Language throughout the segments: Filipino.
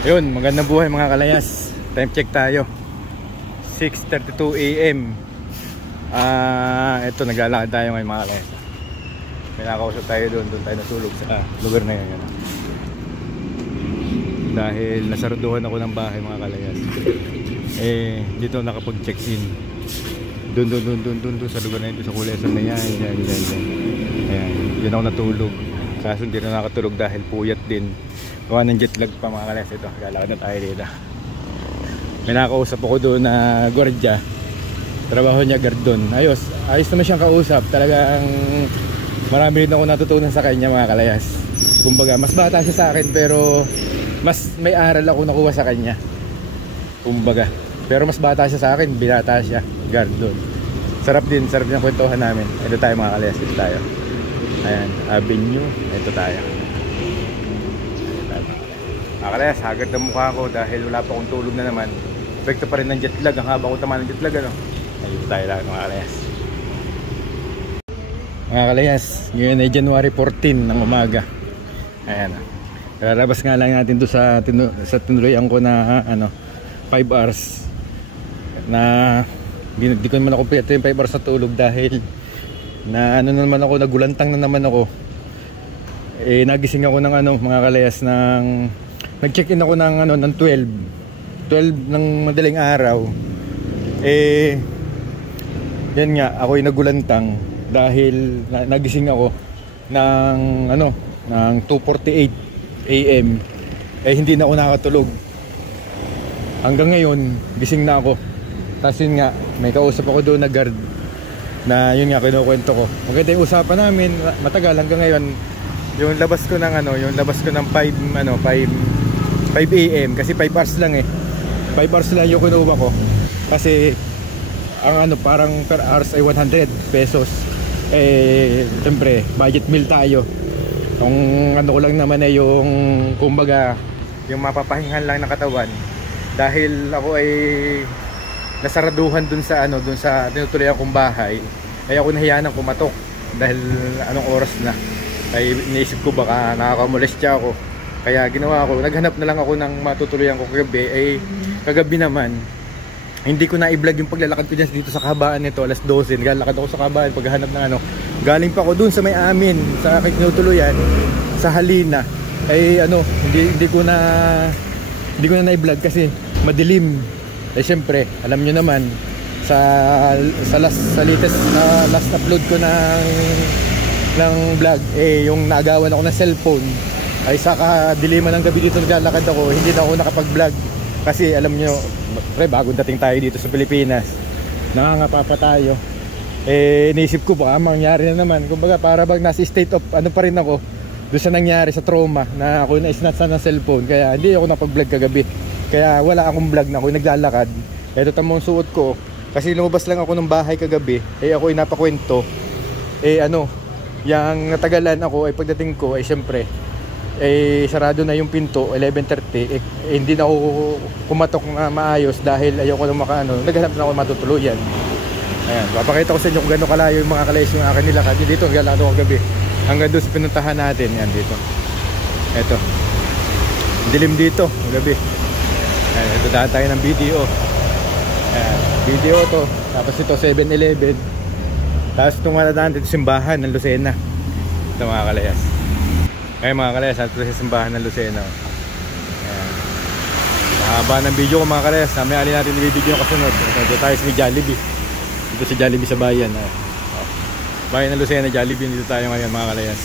Yun, magandang buhay mga kalayas. Time check tayo, 6:32 AM. Ito, naglalakad tayo ngayon mga kalayas. May nakausap tayo doon tayo natulog sa lugar na yun. Dahil nasarduhan ako ng bahay mga kalayas. Dito nakapag-check-in. Doon sa lugar na yun, sa Kulesan na yan. Ayan, yun ako natulog. Kaso hindi na nakatulog dahil puyat din. Gawa ng jet lag pa mga kalayas. Ito, lalakad na tayo dito. May nakausap ako doon na gwardiya. Trabaho niya gardon. Ayos naman siyang kausap. Talagang marami rin ako natutunan sa kanya mga kalayas. Kumbaga mas bata siya sa akin pero mas may aral ako nakuha sa kanya. Kumbaga, pero mas bata siya sa akin, binata siya. Gardon. Sarap din ang kwentuhan namin. Ito tayo mga kalayas, ito tayo. Ayan, Avenue. Ito tayo. Mga kalayas, haggard ang mukha ko dahil wala pa akong tulog na naman. Epekto pa rin ng jet lag. Ang haba ko tama ng jet lag, ano? Ayun tayo lang mga kalayas. Mga kalayas, ngayon ay January 14 ng umaga. Ayan. Lalabas nga lang natin doon sa tinuloyan ko na 5 hours. Na di ko naman ako piyata yung 5 hours na tulog dahil na naman ako, nagulantang na naman ako. Nagising ako ng mga kalayas ng nag-check-in ako ng 12 ng madaling araw. Yan nga, ako'y nagulantang dahil nagising ako ng 2:48 AM. Hindi na ako nakatulog. Hanggang ngayon, gising na ako. Tapos yun nga, may kausap ako doon na guard na yun nga, kinukwento ko. Maganda yung usapan namin, matagal hanggang ngayon. Yung labas ko ng 5 AM kasi 5 hours lang 5 hours lang yung kinuha ko. Kasi ang parang per hours ay 100 pesos. Siyempre, budget meal tayo. Ang ko lang naman ay yung kumbaga yung mapapahingan lang ng katawan. Dahil ako ay nasaraduhan dun sa tinutuloyan kong bahay, ay ako nahiyaan ng kumatok dahil anong oras na. Ay iniisip ko baka nakakamolestya ako. Kaya ginawa ko, naghanap na lang ako ng matutuluyan ko kagabi. Kagabi naman hindi ko na i-vlog yung paglalakad ko dyan dito sa kahabaan nito. Alas 12, naglalakad ako sa kahabaan paghahanap ng galing pa ako dun sa may amin sa aking tinutuluyan sa Halina. Hindi ko na i-vlog kasi madilim. Siyempre, alam nyo naman sa latest last upload ko ng vlog, yung naagawan ako ng cellphone ay sa kadiliman ng gabi dito naglalakad ako, hindi na ako nakapag-vlog kasi alam nyo, bagong dating tayo dito sa Pilipinas, nangangapa pa tayo. Inisip ko baka mangyari na naman, kumbaga para bang nasa state of pa rin ako doon sa nangyari sa trauma na ako na-snatch ng cellphone, kaya hindi ako napag-vlog kagabi. Kaya wala akong vlog na ako naglalakad. Ito tamang suot ko kasi lumabas lang ako ng bahay kagabi. Ako ay napakwento. Yang natagalan ako ay pagdating ko ay siyempre sarado na yung pinto 11:30. Hindi na ako kumatok na maayos dahil ayoko na naghanap na ako matutuluyan. Ayan, papakita ko sa inyo kung gaano kalayo yung mga kalayas yung akin nilakad. Dito naglalakad ako kagabi hanggang doon sa pinuntahan natin. Yan dito. Ito. Dilim dito gabi. Ito daan tayo ng BDO. BDO to. Tapos ito 7-Eleven. Tapos itong matadaan dito simbahan ng Lucena. Ito mga kalayas. Ngayon mga kalayas, ito sa simbahan ng Lucena. Mahaba ng video ko mga kalayas. Mamaya alin natin i-video yung kasunod. Ito tayo sa Jollibee. Dito sa Jollibee sa bayan. Bayan ng Lucena, Jollibee. Dito tayo ngayon mga kalayas.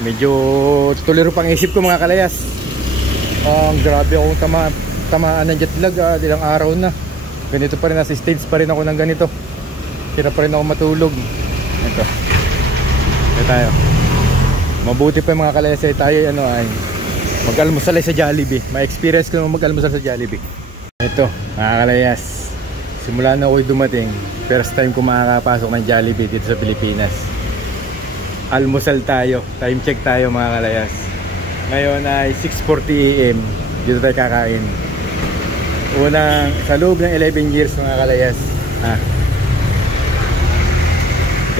Medyo tuliro pang isip ko mga kalayas. Grabe akong tamaan ng jet lag. Ilang araw na ganito pa rin, nasa stage pa rin ako ng ganito. Hirap pa rin ako matulog. Ito tayo. Mabuti pa yung mga kalayas tayo ay mag-almusal sa Jollibee. Ma-experience ko naman mag-almusal sa Jollibee. Ito mga kalayas, simula na ako'y dumating, first time ko makakapasok ng Jollibee dito sa Pilipinas. Almusal tayo, time check tayo mga kalayas. Ngayon ay 6:40 AM. Dito tayo kakain. Unang sa loob ng 11 years mga kalayas.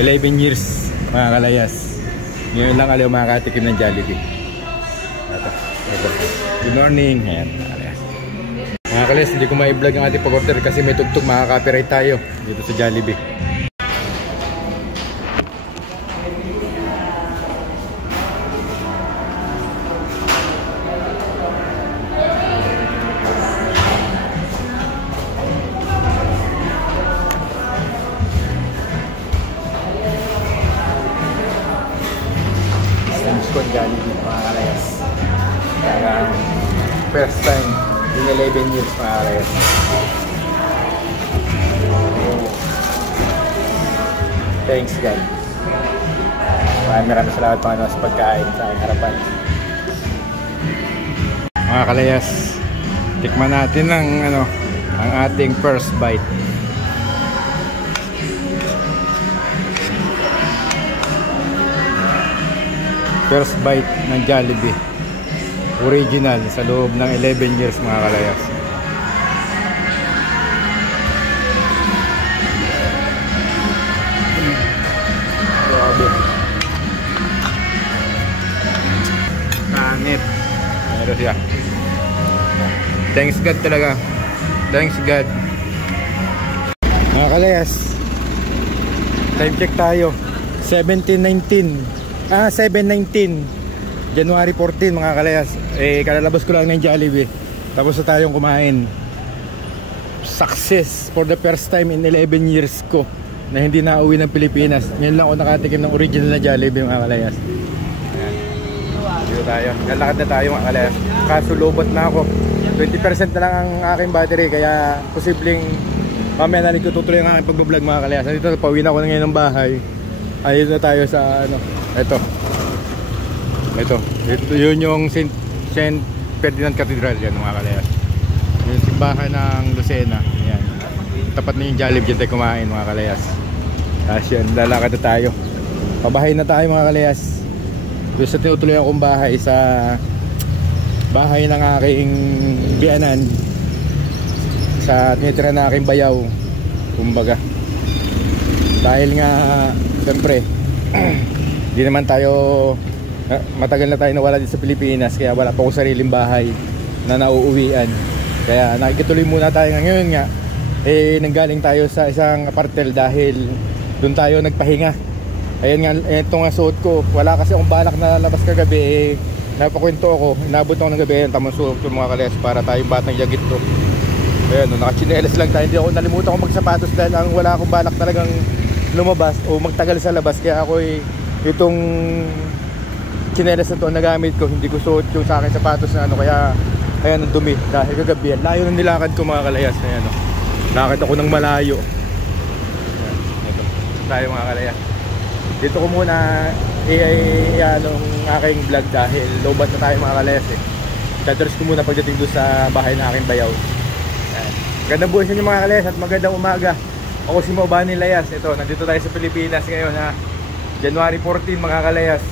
11 years mga kalayas. Ngayon lang alaw makakatikim ng Jollibee. Ito. Good morning. Ayan, mga kalayas, hindi ko ma-vlog ang ating pag-order kasi may tugtog, makaka-copyright tayo dito sa Jollibee. Jollibee mga kalayas. Talagang first time in 11 years mga kalayas. Thanks God. Maraming salamat mga sa pagkain sa aking harapan. Mga kalayas, tikman natin ang ating first bite. First bite ng Jollibee original sa loob ng 11 years mga kalayas. Grabe. Kanit. Meron siya. Thanks God talaga. Thanks God. Mga kalayas, time check tayo. 7:19 January 14 mga kalayas. Kalalabas ko lang ng Jollibee, tapos na tayong kumain. Success for the first time in 11 years ko na hindi na uwi ng Pilipinas. Ngayon lang ako nakatikim ng original na Jollibee mga kalayas. Ayan. Dito tayo, lalakad na tayo mga kalayas. Kaso lobot na ako, 20% na lang ang aking battery, kaya posibleng mamaya na tutuloy ang aking pag-vlog mga kalayas. Dito, pauwi na ako na ngayon ng bahay. Ayun na tayo sa ito yun yung Saint Ferdinand Cathedral yan mga kalayas. Yung simbahan ng Lucena. Yan. Tapat na yung Jollibee, dyan tayo kumain mga kalayas. Tapos yun, lalakad na tayo. Pabahay na tayo mga kalayas. Doon sa tinutuloy akong bahay, sa bahay ng aking biyanan, sa tinitira na aking bayaw, kumbaga. Dahil nga siyempre hindi naman tayo, matagal na tayo nawala dito sa Pilipinas, kaya wala pa akong sariling bahay na nauuwian. Kaya nakikituloy muna tayo ngayon nga. Nanggaling tayo sa isang apartel dahil doon tayo nagpahinga. Ayan nga, ito nga suot ko. Wala kasi akong balak na labas kagabi. Napakwento ako, inabot ako ng gabi. Ayan, tamang suot ko mga kalayas para tayo batang yagit to. Ayan, nakachinelas lang tayo. Hindi ako, nalimutan ko magsapatos dahil wala akong balak talagang lumabas o magtagal sa labas. Kaya ako itong chinelas na to nagamit ko, hindi ko suot yung sa akin sapatos na kaya ang dumi dahil kagabi. Layo ng nilakad ko mga kalayas. Ayan, lakad ako ng malayo. Ayan, ito tayo mga kalayas. Dito ko muna ang aking vlog dahil lobat na tayo mga kalayas Dadres ko muna pagdating doon sa bahay na aking bayaw. Ayan. Magandang buhay sa inyo mga kalayas at magandang umaga. Ako si Maubani Layas. Ito, nandito tayo sa Pilipinas ngayon January 14 mga kalayas.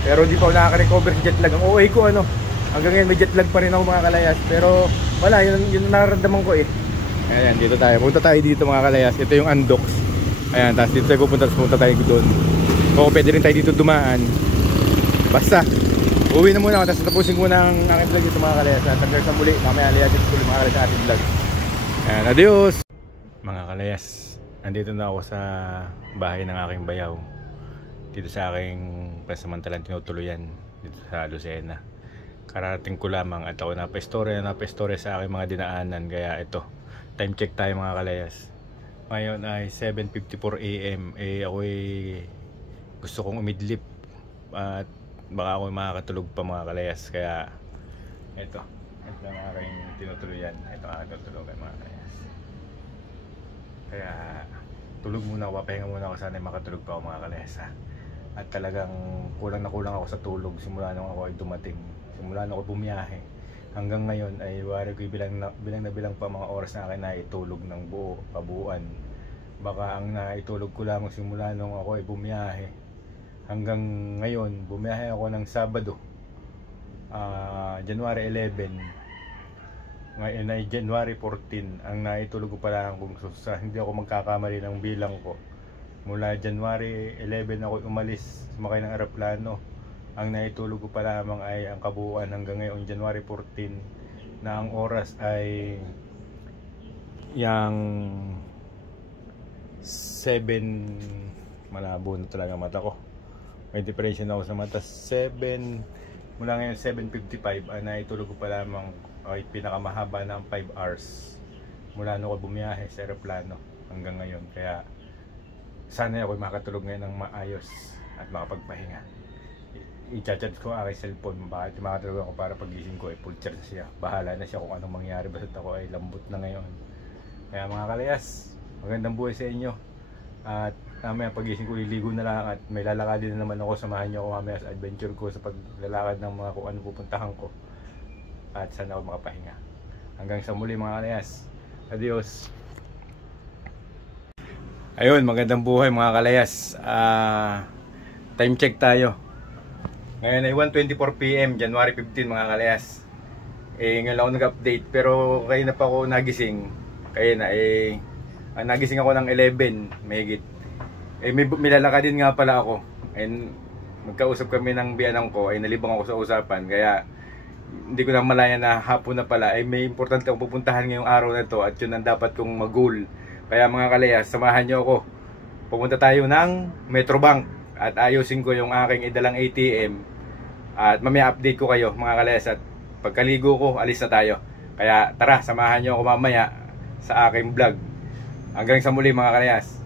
Pero hindi pa ako nakaka-recover sa jet lag. Ang OA ko hanggang ngayon may jet lag pa rin ako mga kalayas. Pero wala, yun nararamdaman ko Ayan, dito tayo. Punta tayo dito mga kalayas. Ito yung Andox. Ayan, tapos dito tayo pupunta, tapos punta tayo doon. O pwede rin tayo dito dumaan. Basta, uwi na muna ako, tapos tapusin ko muna ang aking vlog dito mga kalayas. At hanggang sa muli, mamaya lihat dito mga kalayas sa ating vlog. Ayan, adios! Mga kalayas, nandito na ako sa bahay ng aking bayaw. Dito sa aking pasamantalang tinutuluyan dito sa Lucena. Kararating ko lamang at ako napestore sa aking mga dinaanan. Kaya ito, time check tayo mga kalayas. Ngayon ay 7:54 AM. Ako'y gusto kong umidlip at baka ako makakatulog pa mga kalayas. Kaya ito ang aking tinutuluyan. Ito ang aking tinutulugan mga kalayas. Kaya tulog muna ako, pahinga muna ako, sana makatulog pa ako mga kalayas At talagang kulang ako sa tulog simula nung ako ay dumating, simula nung ako bumiyahe hanggang ngayon ay wari ko bilang pa mga oras na akin na itulog ng kabuuan. Baka ang naitulog ko lamang simula nung ako ay bumiyahe hanggang ngayon. Bumiyahe ako ng Sabado, January 11. Ngayon ay January 14. Ang naitulog ko pala kung hindi ako magkakamali ng bilang ko, mula January 11 ako umalis, sumakay ng eroplano Ang naitulog ko pa lamang ay ang kabuuan hanggang ngayon January 14 na ang oras ay yang 7, malabo na talaga mata ko, may depression ako sa mata. 7, mula ngayon 7:55 ang naitulog ko pa lamang ay pinakamahaba ng 5 hours mula nung ako bumiyahe sa aeroplano hanggang ngayon. Kaya sana ako makatulog ngayon ng maayos at makapagpahinga. I-chat ko ang aking cellphone, bakit makatulog ako para pagising ko ay full charge siya. Bahala na siya kung anong mangyari, basta ako ay lambot na ngayon. Kaya mga kalayas, magandang buhay sa inyo. At mamaya pagising ko liligo na lang at may lalakadin na naman ako. Samahan niyo ako mamaya sa adventure ko sa paglalakad ng mga kung ano pupuntahan ko. At sana ako makapahinga. Hanggang sa muli mga kalayas. Adios. Ayun, magandang buhay mga kalayas. Time check tayo. Ngayon ay 1:24 PM, January 15 mga kalayas. Ngayon ako nag-update pero kayo na pa ako nagising. Kaya na nagising ako ng 11 mahigit. May lalakadin nga pala ako. Magkausap kami ng biyanang ko, nalibang ako sa usapan. Kaya hindi ko na malaya na hapon na pala may importante akong pupuntahan ngayong araw na to at yun ang dapat kong mag-goal. Kaya mga kalayas, samahan nyo ako. Pupunta tayo ng Metrobank at ayusin ko yung aking idalang ATM. At mamaya update ko kayo mga kalayas. At pagkaligo ko, alis na tayo. Kaya tara, samahan nyo ako mamaya sa aking vlog. Hanggang sa muli mga kalayas.